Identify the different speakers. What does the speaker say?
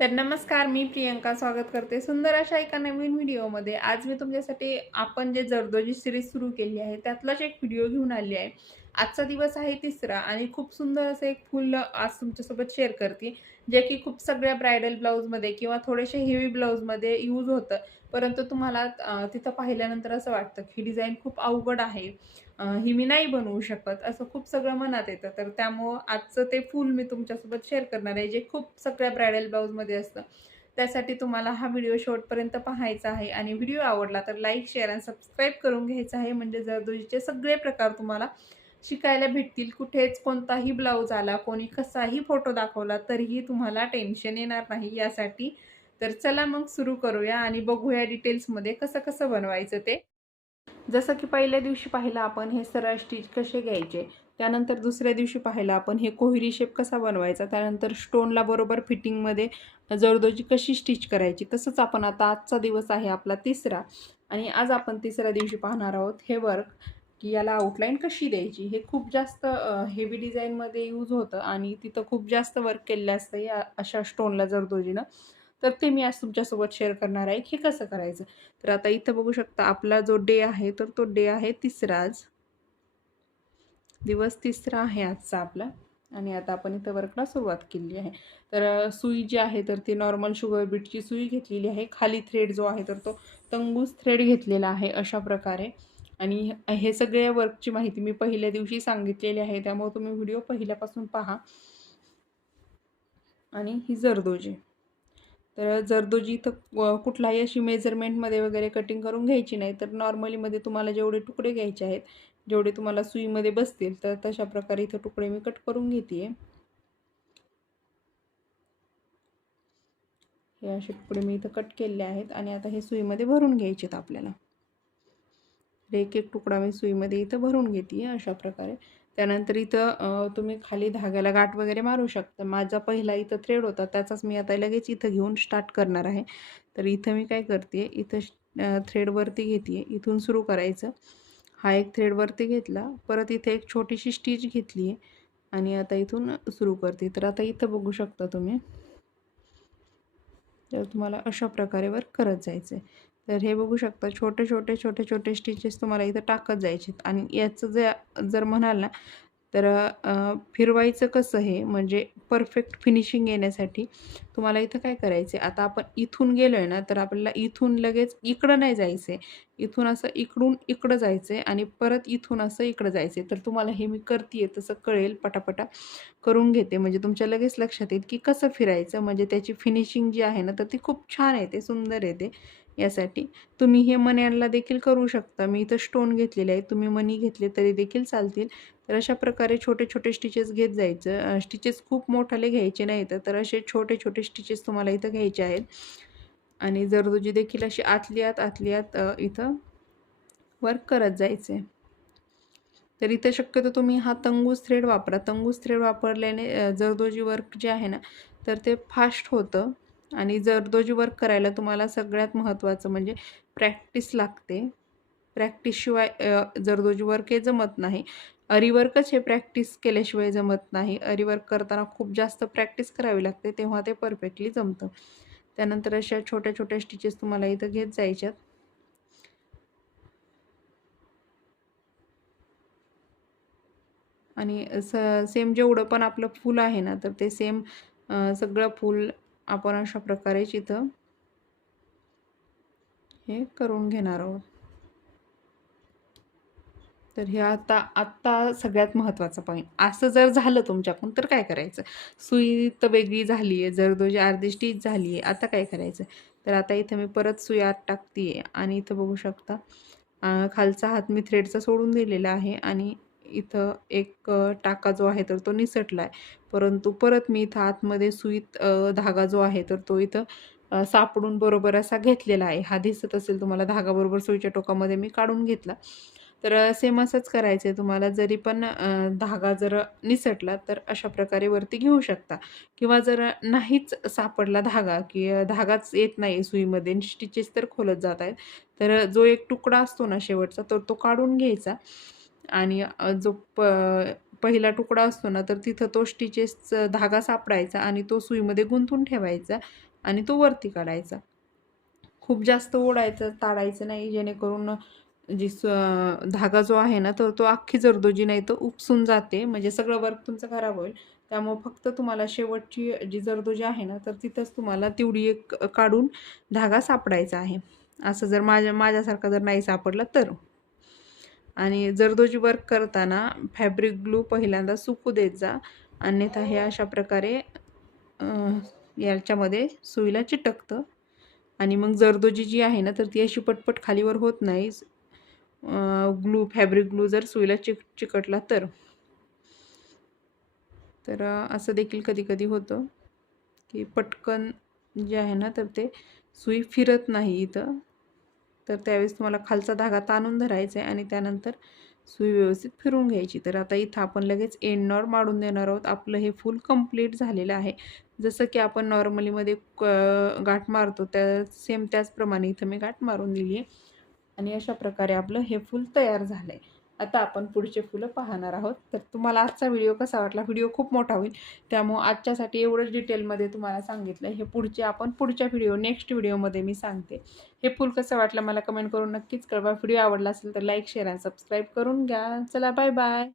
Speaker 1: तर नमस्कार मी प्रियंका स्वागत करते सुंदर अशा एका नवीन व्हिडिओमध्ये. आज मी तुमच्यासाठी आपण जे जरदोजी सिरीज सुरू केली आहे त्यातलाच एक व्हिडिओ घेऊन आली आहे. आजचा दिवस आहे तिसरा आणि खूप सुंदर असं एक फुल आज तुमच्यासोबत शेअर करते जे की खूप सगळ्या ब्रायडल ब्लाऊजमध्ये किंवा थोडेसे हेवी ब्लाऊजमध्ये यूज होतं. परंतु तुम्हाला तिथं पाहिल्यानंतर असं वाटतं की डिझाईन खूप अवघड आहे. ही मी नाही बनवू शकत असं खूप सगळं मनात येतं. तर त्यामुळं आजचं ते फुल मी तुमच्यासोबत शेअर करणार आहे जे खूप सगळ्या ब्रायडल ब्लाऊजमध्ये असतं. त्यासाठी तुम्हाला हा व्हिडिओ शेवटपर्यंत पाहायचा आहे आणि व्हिडिओ आवडला तर लाईक शेअर आणि सबस्क्राईब करून घ्यायचा आहे. म्हणजे जरदोजीचे सगळे प्रकार तुम्हाला शिकायला भेटतील. कुठेच कोणताही ब्लाऊज आला कोणी कसाही फोटो दाखवला तरीही तुम्हाला टेन्शन येणार नाही यासाठी. तर चला मग सुरू करूया आणि बघूया डिटेल्समध्ये कसं कसं बनवायचं ते. जसं की पहिल्या दिवशी पाहिलं आपण हे सरळ स्टिच कसे घ्यायचे त्यानंतर दुसऱ्या दिवशी पाहिलं आपण हे कोहिरी शेप कसा बनवायचा त्यानंतर स्टोनला बरोबर फिटिंगमध्ये जरदोजी कशी स्टिच करायची तसंच आपण आता आजचा दिवस आहे आपला तिसरा. आणि आज आपण तिसऱ्या दिवशी पाहणार आहोत हे वर्क की याला आउटलाईन कशी द्यायची? हे खूप जास्त हेवी डिझाईनमध्ये यूज होतं आणि तिथं खूप जास्त वर्क केलेलं असतं या अशा स्टोनला जरदोजीनं तर ते मी आज तुमच्यासोबत शेअर करणार आहे. की कसं करायचं? तर आता इथं बघू शकता आपला जो डे आहे तर तो डे आहे तिसरा आज. दिवस तिसरा आहे आजचा आपला. आणि आता आपण इथं वर्कला सुरुवात केली आहे. तर सुई जी आहे तर ती नॉर्मल शुगर बीटची सुई घेतलेली आहे. खाली थ्रेड जो आहे तर तो तंगूस थ्रेड घेतलेला आहे अशा प्रकारे. आणि हे- सगळ्या वर्कची माहिती मी पहिल्या दिवशी सांगितलेली आहे त्यामुळे तुम्ही व्हिडिओ पहिल्यापासून पहा. आणि ही जरदोजी. तर जरदोजी इथं कुठलाही अशी मेजरमेंटमध्ये वगैरे कटिंग करून घ्यायची नाही तर नॉर्मलीमध्ये तुम्हाला जेवढे तुकडे घ्यायचे आहेत जेवढे तुम्हाला सुईमध्ये बसतील तर तशा प्रकारे इथं तुकडे मी कट करून घेते हे असे तुकडे मी इथं कट केलेले आहेत आणि आता हे सुईमध्ये भरून घ्यायचे आहेत आपल्याला. तर एक एक तुकडा मी सुईमध्ये इथं भरून घेते अशा प्रकारे. त्यानंतर इथं तुम्ही खाली धाग्याला गाठ वगैरे मारू शकता. माझा पहिला इथं थ्रेड होता त्याचाच मी आता लगेच इथं घेऊन स्टार्ट करणार आहे. तर इथं मी काय करते इथं थ्रेडवरती घेते. इथून सुरू करायचं. हा एक थ्रेडवरती घेतला. परत इथे एक छोटीशी स्टिच घेतली आहे. आणि आता इथून सुरू करते. तर आता इथं बघू शकता तुम्ही. तर तुम्हाला अशा प्रकारे वर्क करत जायचं आहे तर हे बघू शकता छोटे छोटे छोटे छोटे स्टिचेस तुम्हाला इथं टाकत जायचे आणि याचं जे जर म्हणाल ना तर फिरवायचं कसं हे? म्हणजे परफेक्ट फिनिशिंग येण्यासाठी तुम्हाला इथं काय करायचं आहे आता आपण इथून गेलो आहे ना तर आपल्याला इथून लगेच इकडं नाही जायचं आहे इथून असं इकडून इकडं जायचं आहे आणि परत इथून असं इकडं जायचं आहे तर तुम्हाला हे मी करते तसं कळेल पटापटा करून घेते. म्हणजे तुमच्या लगेच लक्षात येईल की कसं फिरायचं? म्हणजे त्याची फिनिशिंग जी आहे ना तर ती खूप छान येते सुंदर येते यासाठी तुम्ही हे मण्यांना देखील करू शकता. मी इथं स्टोन घेतलेले आहे तुम्ही मनी घेतले तरी देखील चालतील. तर अशा प्रकारे छोटे छोटे स्टिचेस घेत जायचं. स्टिचेस खूप मोठाले घ्यायचे नाहीत तर असे छोटे छोटे स्टिचेस तुम्हाला इथं घ्यायचे आहेत. आणि जरदोजी देखील अशी आतली आत आतली आत इथं वर्क करत जायचे. तर इथं शक्यतो तुम्ही हा तंगूस थ्रेड वापरा. तंगूस थ्रेड वापरल्याने जरदोजी वर्क जे आहे ना तर ते फास्ट होतं. आणि जरदोजी वर्क करायला तुम्हाला सगळ्यात महत्त्वाचं म्हणजे प्रॅक्टिस लागते. प्रॅक्टिसशिवाय जरदोजी वर्क हे जमत नाही. अरीवर्कच हे प्रॅक्टिस केल्याशिवाय जमत नाही. अरीवर्क करताना खूप जास्त प्रॅक्टिस करावी लागते तेव्हा ते परफेक्टली जमतं. त्यानंतर अशा छोट्या छोट्या स्टिचेस तुम्हाला इथं घेत जायच्यात. आणि स सेम जेवढं पण आपलं फूल आहे ना तर ते सेम सगळं फूल आपण अशा प्रकारेच इथं हे करून घेणार आहोत. तर हे आता आत्ता सगळ्यात महत्त्वाचा पॉईंट असं जर झालं तुमच्याकडून तर काय करायचं? सुई तर वेगळी झाली आहे जरदोजी अर्धी स्टीच झाली आहे आता काय करायचं? तर आता इथं मी परत सुई आत टाकते आहे आणि इथं बघू शकता खालचा हात मी थ्रेडचा सोडून दिलेला आहे आणि इथं एक टाका जो आहे तर तो निसटला आहे परंतु परत मी इथं आतमध्ये सुईत धागा जो आहे तर तो इथं सापडून बरोबर असा घेतलेला आहे. हा दिसत असेल तुम्हाला धागा बरोबर सुईच्या टोकामध्ये मी काढून घेतला. तर सेम असंच करायचं आहे तुम्हाला जरी पण धागा जर निसटला तर अशा प्रकारे वरती घेऊ शकता. किंवा जर नाहीच सापडला धागा की धागाच येत नाही सुईमध्ये स्टिचेस तर खोलत जात आहेत तर जो एक तुकडा असतो ना शेवटचा तर तो काढून घ्यायचा. आणि जो प पहिला तुकडा असतो ना तर तिथं तो स्टिचेस धागा सापडायचा आणि तो सुईमध्ये गुंतून ठेवायचा आणि तो वरती काढायचा. खूप जास्त ओढायचं ताडायचं नाही जेणेकरून जी स धागा जो आहे ना तर तो अख्खी जरदोजी नाही तर उपसून जाते. म्हणजे सगळं वर्क तुमचं खराब होईल. त्यामुळं फक्त तुम्हाला शेवटची जी जरदोजी आहे ना तर तिथंच तुम्हाला तेवढी एक काढून धागा सापडायचा आहे. असं जर माझ्या माझ्यासारखा जर नाही सापडला तर. आणि जरदोजी वर्क करताना फॅब्रिक ग्लू पहिल्यांदा सुकू देत जा. अन्यथा हे अशा प्रकारे याच्यामध्ये सुईला चिटकतं. आणि मग जरदोजी जी आहे ना तर ती अशी पटपट खालीवर होत नाही. ग्लू फॅब्रिक ग्लू जर सुईला चिक चिकटला तर. तर असं देखील कधी कधी होतं की पटकन जे आहे ना तर ते सुई फिरत नाही इथं. तर त्यावेळेस तुम्हाला खालचा धागा ताणून धरायचा आहे आणि त्यानंतर सुई व्यवस्थित फिरून घ्यायची. तर आता इथं आपण लगेच एंड नॉर मारून देणार आहोत. आपलं हे फुल कंप्लीट झालेलं आहे. जसं की आपण नॉर्मलीमध्ये क गाठ मारतो त्या सेम त्याचप्रमाणे इथं मी गाठ मारून दिली आहे आणि अशा प्रकारे आपलं हे फूल तयार झालं आहे आता आपण पुढचे फुलं पाहणार आहोत. तर तुम्हाला आजचा व्हिडिओ कसा वाटला? व्हिडिओ खूप मोठा होईल. त्यामुळं आजच्यासाठी एवढंच डिटेलमध्ये तुम्हाला सांगितलं. हे पुढचे आपण पुढच्या व्हिडिओ नेक्स्ट व्हिडिओमध्ये मी सांगते. हे फुल कसं वाटलं मला कमेंट करून नक्कीच कळवा. व्हिडिओ आवडला असेल तर लाईक शेअर आणि सबस्क्राईब करून घ्या. चला बाय बाय